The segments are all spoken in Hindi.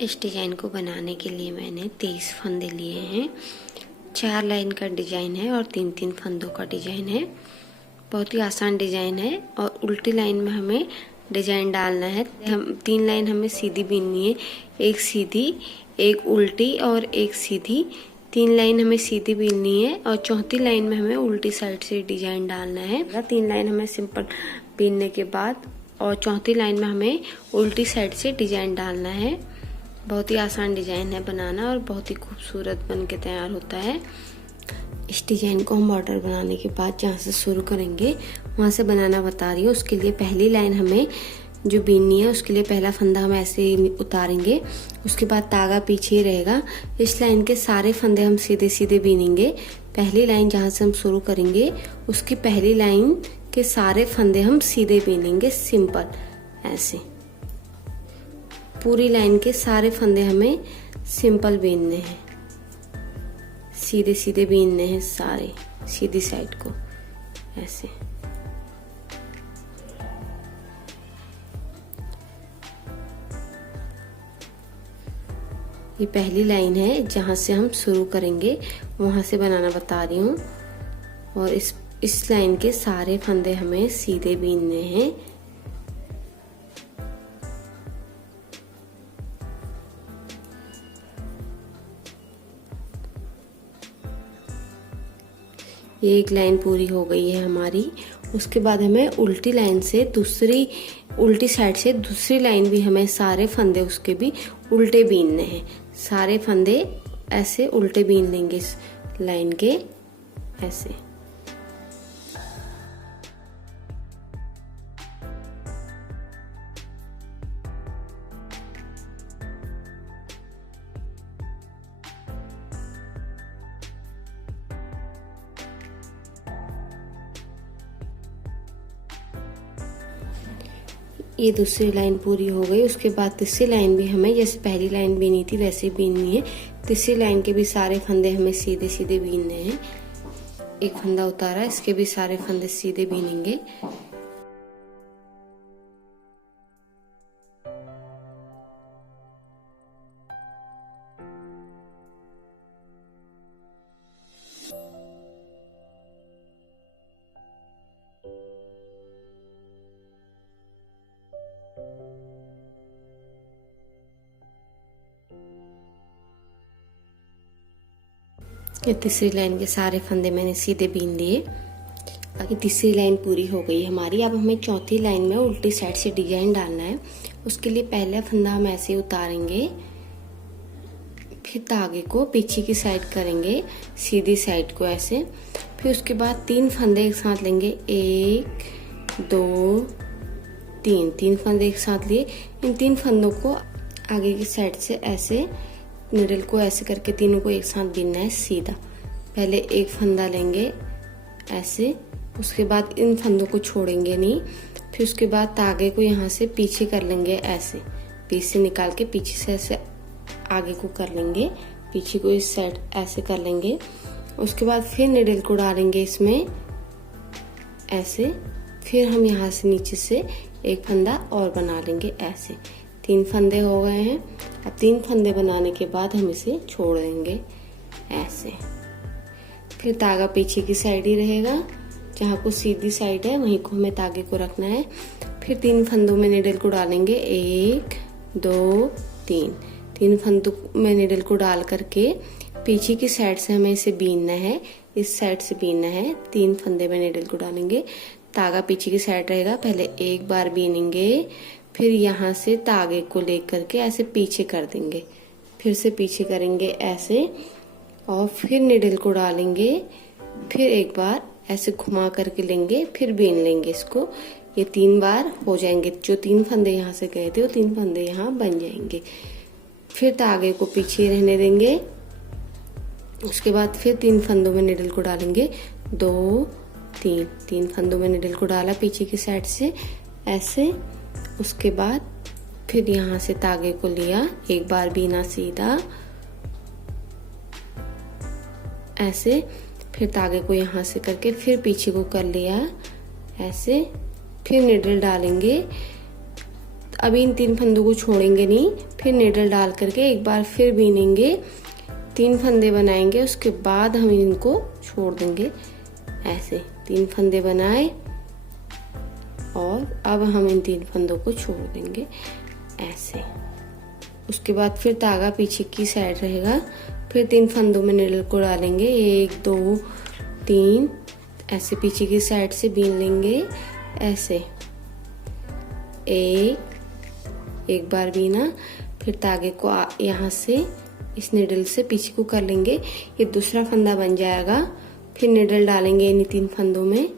इस डिज़ाइन को बनाने के लिए मैंने 23 फंदे लिए हैं। 4 लाइन का डिज़ाइन है और 3-3 फंदों का डिज़ाइन है। बहुत ही आसान डिज़ाइन है और उल्टी लाइन में हमें डिज़ाइन डालना है। हम 3 लाइन हमें सीधी बीननी है, एक सीधी, एक उल्टी और एक सीधी। 3 लाइन हमें सीधी बीननी है और चौथी लाइन में हमें उल्टी साइड से डिज़ाइन डालना है। 3 लाइन हमें सिंपल बीनने के बाद और चौथी लाइन में हमें उल्टी साइड से डिज़ाइन डालना है। बहुत ही आसान डिज़ाइन है बनाना और बहुत ही खूबसूरत बन के तैयार होता है। इस डिज़ाइन को हम बॉर्डर बनाने के बाद जहाँ से शुरू करेंगे वहाँ से बनाना बता रही हूँ। उसके लिए पहली लाइन हमें जो बीननी है उसके लिए पहला फंदा हम ऐसे ही उतारेंगे। उसके बाद तागा पीछे ही रहेगा। इस लाइन के सारे फंदे हम सीधे सीधे बीनेंगे। पहली लाइन जहाँ से हम शुरू करेंगे उसकी पहली लाइन के सारे फंदे हम सीधे बीनेंगे, सिंपल ऐसे। पूरी लाइन के सारे फंदे हमें सिंपल बीनने हैं, सीधे सीधे बीनने हैं सारे, सीधी साइड को ऐसे। ये पहली लाइन है जहाँ से हम शुरू करेंगे, वहां से बनाना बता रही हूँ। और इस लाइन के सारे फंदे हमें सीधे बीनने हैं। ये एक लाइन पूरी हो गई है हमारी। उसके बाद हमें उल्टी लाइन से उल्टी साइड से दूसरी लाइन भी हमें सारे फंदे उसके भी उल्टे बीनने हैं। सारे फंदे ऐसे उल्टे बीन लेंगे इस लाइन के ऐसे। ये दूसरी लाइन पूरी हो गई। उसके बाद तीसरी लाइन भी हमें जैसे पहली लाइन बीनी थी वैसे बीननी है। तीसरी लाइन के भी सारे फंदे हमें सीधे सीधे बीनने हैं। एक फंदा उतारा, इसके भी सारे फंदे सीधे बीनेंगे। ये तीसरी लाइन के सारे फंदे मैंने सीधे बीन लिए। बाकी तीसरी लाइन पूरी हो गई हमारी। अब हमें चौथी लाइन में उल्टी साइड से डिजाइन डालना है। उसके लिए पहला फंदा हम ऐसे उतारेंगे, फिर धागे को पीछे की साइड करेंगे, सीधी साइड को ऐसे। फिर उसके बाद 3 फंदे एक साथ लेंगे, 1 2 3 फंदे एक साथ लिए। इन 3 फंदों को आगे की साइड से ऐसे निडल को ऐसे करके तीनों को एक साथ बीनना है सीधा। पहले एक फंदा लेंगे ऐसे, उसके बाद इन फंदों को छोड़ेंगे नहीं। फिर उसके बाद तागे को यहाँ से पीछे कर लेंगे ऐसे, बीच से निकाल के पीछे से ऐसे आगे को कर लेंगे, पीछे को इस साइड ऐसे कर लेंगे। उसके बाद फिर निडल को डालेंगे इसमें ऐसे। फिर हम यहाँ से नीचे से एक फंदा और बना लेंगे ऐसे। 3 फंदे हो गए हैं। अब 3 फंदे बनाने के बाद हम इसे छोड़ देंगे ऐसे। फिर तागा पीछे की साइड ही रहेगा, जहाँ को सीधी साइड है वहीं को हमें तागे को रखना है। फिर 3 फंदों में निडल को डालेंगे, 1 2 3 फंदों में निडल को डाल करके पीछे की साइड से हमें इसे बीनना है, इस साइड से बीनना है। 3 फंदे में निडल को डालेंगे, तागा पीछे की साइड रहेगा। पहले एक बार बीनेंगे, फिर यहाँ से तागे को लेकर के ऐसे पीछे कर देंगे, फिर से पीछे करेंगे ऐसे, और फिर निडल को डालेंगे। फिर एक बार ऐसे घुमा करके लेंगे, फिर बीन लेंगे इसको। ये 3 बार हो जाएंगे। जो 3 फंदे यहाँ से गए थे वो 3 फंदे यहाँ बन जाएंगे। फिर तागे को पीछे रहने देंगे। उसके बाद फिर 3 फंदों में निडल को डालेंगे, 2 3 फंदों में निडल को डाला पीछे की साइड से ऐसे। उसके बाद फिर यहाँ से तागे को लिया, एक बार बीना सीधा ऐसे। फिर तागे को यहाँ से करके फिर पीछे को कर लिया ऐसे। फिर निडल डालेंगे। अभी इन 3 फंदों को छोड़ेंगे नहीं, फिर नीडल डाल करके एक बार फिर बीनेंगे, 3 फंदे बनाएंगे, उसके बाद हम इनको छोड़ देंगे। ऐसे 3 फंदे बनाए और अब हम इन 3 फंदों को छोड़ देंगे ऐसे। उसके बाद फिर धागा पीछे की साइड रहेगा, फिर 3 फंदों में नीडल को डालेंगे, 1 2 3 ऐसे पीछे की साइड से बीन लेंगे ऐसे। एक बार बीना, फिर धागे को यहाँ से इस नीडल से पीछे को कर लेंगे, ये दूसरा फंदा बन जाएगा। फिर नीडल डालेंगे इन 3 फंदों में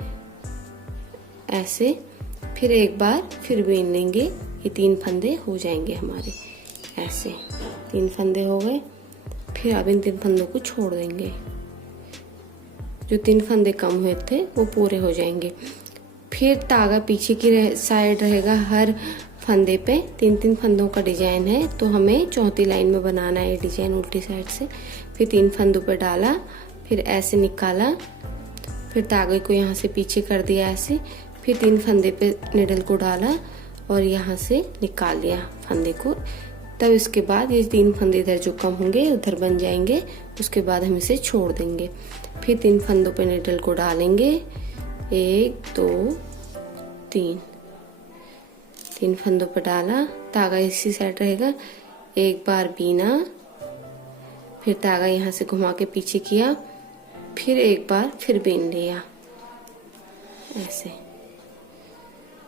ऐसे, फिर एक बार फिर बीन लेंगे, ये 3 फंदे हो जाएंगे हमारे ऐसे। 3 फंदे हो गए, फिर अब इन 3 फंदों को छोड़ देंगे, जो 3 फंदे कम हुए थे वो पूरे हो जाएंगे। फिर धागा पीछे की साइड रहेगा, हर फंदे पे 3-3 फंदों का डिजाइन है, तो हमें चौथी लाइन में बनाना है डिजाइन उल्टी साइड से। फिर 3 फंदों पे डाला, फिर ऐसे निकाला, फिर धागे को यहाँ से पीछे कर दिया ऐसे, फिर 3 फंदे पे निडल को डाला और यहाँ से निकाल लिया फंदे को। तब इसके बाद ये 3 फंदे इधर जो कम होंगे उधर बन जाएंगे, उसके बाद हम इसे छोड़ देंगे। फिर 3 फंदों पे निडल को डालेंगे, 1 2 3 फंदों पर डाला, धागा इसी साइड रहेगा, एक बार बीना, फिर धागा यहाँ से घुमा के पीछे किया, फिर एक बार फिर बीन लिया ऐसे।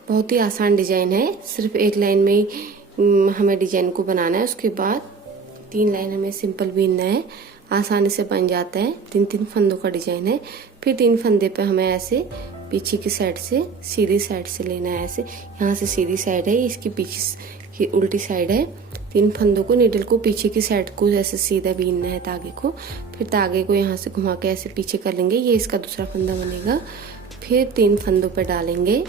बहुत ही आसान डिजाइन है, सिर्फ एक लाइन में ही हमें डिजाइन को बनाना है, उसके बाद 3 लाइन हमें सिंपल बीनना है, आसानी से बन जाता है। 3-3 फंदों का डिजाइन है। फिर 3 फंदे पे हमें ऐसे पीछे की साइड से सीधी साइड से लेना है ऐसे। यहाँ से सीधी साइड है, इसकी पीछे की उल्टी साइड है। 3 फंदों को नीडल को पीछे की साइड को ऐसे सीधा बीनना है धागे को। फिर धागे को यहाँ से घुमा के ऐसे पीछे कर लेंगे, ये इसका दूसरा फंदा बनेगा। फिर 3 फंदों पे डालेंगे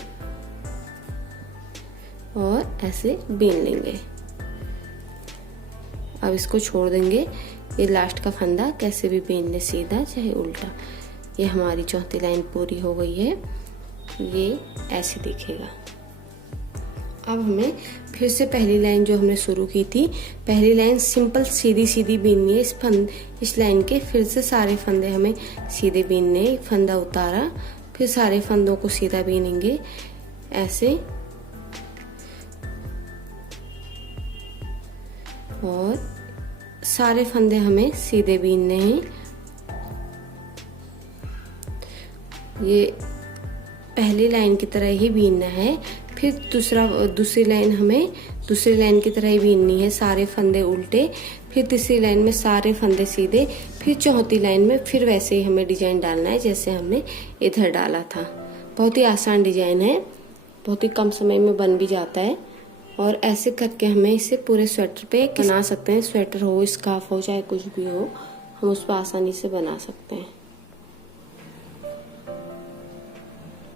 और ऐसे बीन लेंगे। अब इसको छोड़ देंगे, ये लास्ट का फंदा कैसे भी बीन ले, सीधा चाहे उल्टा। ये हमारी चौथी लाइन पूरी हो गई है, ये ऐसे दिखेगा। अब हमें फिर से पहली लाइन जो हमने शुरू की थी, पहली लाइन सिंपल सीधी सीधी बीननी है। इस लाइन के फिर से सारे फंदे हमें सीधे बीनने, फंदा उतारा, फिर सारे फंदों को सीधा बीनेंगे ऐसे, और सारे फंदे हमें सीधे बीनने हैं। ये पहली लाइन की तरह ही बीनना है। फिर दूसरी लाइन हमें दूसरी लाइन की तरह ही बीननी है, सारे फंदे उल्टे। फिर तीसरी लाइन में सारे फंदे सीधे। फिर चौथी लाइन में फिर वैसे ही हमें डिजाइन डालना है जैसे हमने इधर डाला था। बहुत ही आसान डिजाइन है, बहुत ही कम समय में बन भी जाता है। और ऐसे करके हमें इसे पूरे स्वेटर पे बना सकते हैं। स्वेटर हो, स्कार्फ हो, चाहे कुछ भी हो, हम उस पर आसानी से बना सकते हैं।